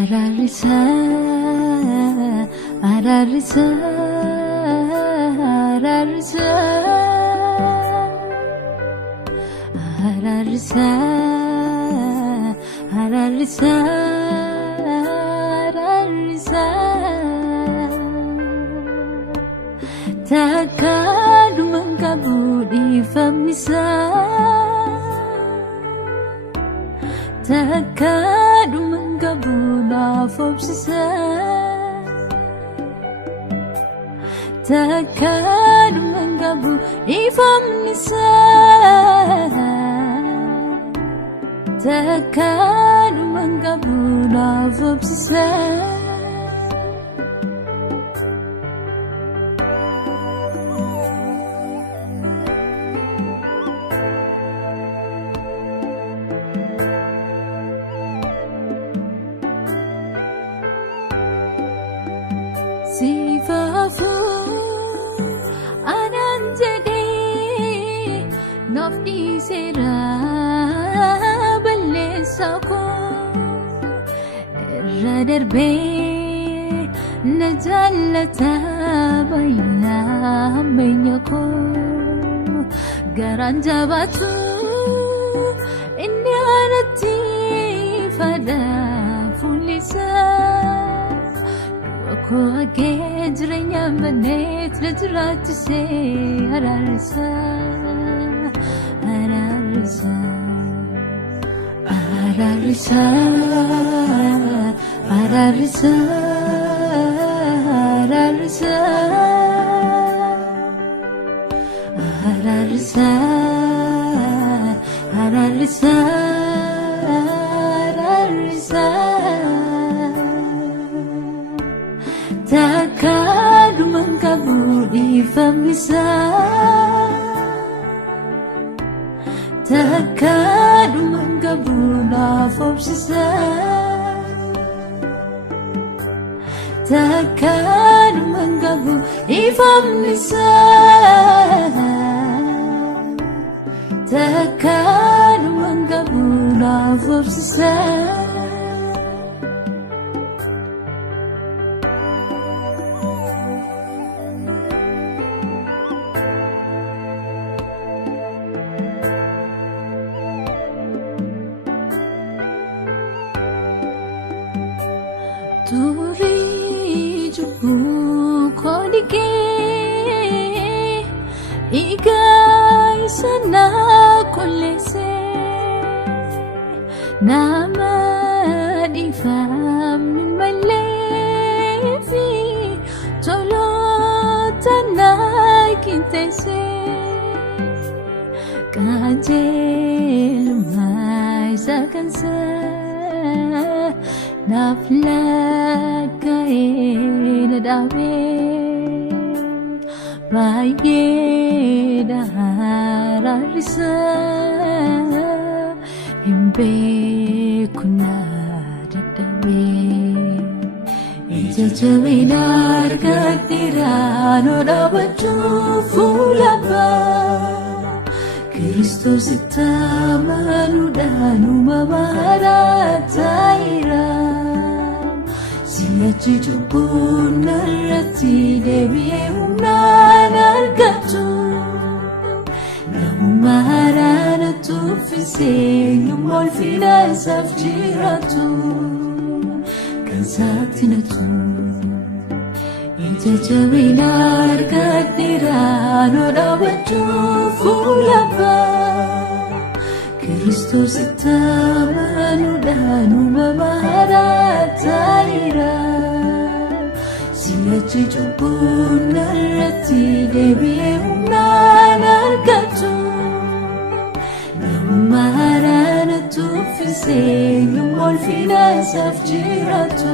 Ararisa, ararisa, ararisa, ararisa, ararisa, ararisa. Takadu mengkabudi famisa, takadu mengkabuna fobsisa, takadu mengkabudi famisa, takadu mengkabuna fobsisa. Sifafu ananjade nafti sera balesako radarbe najalata bayna menyako garanjabatu inyarati fada fulisa ko agejrenya manet rajrat se ararsa ararsa ararsa ararsa ararsa ararsa ararsa ararsa. Takadu mengkabudi famisa, takadu mengkabuna fobsisa, takadu mengkabudi famisa, takadu mengkabuna fobsisa. Turi jubu kodike igai sana kolese nama difam malefi tolo tanai kintese kajel mai sakansa naflakain dawe baye dahararisa imbe kunadadawe ijajwinar katirano dabachu fulaba Kristus tamanu danu mamarataira Siyachi jubun narati debiye umnan argatu Namu maharana tufise Numol fina safjiratu Kansatinatu Ijajawinar katirano dabatu fulaba Kristus tamanu danu mamarataira Siyachi jubun narati debiye umnan argatu Namu maharana tufise Numol fina safjiratu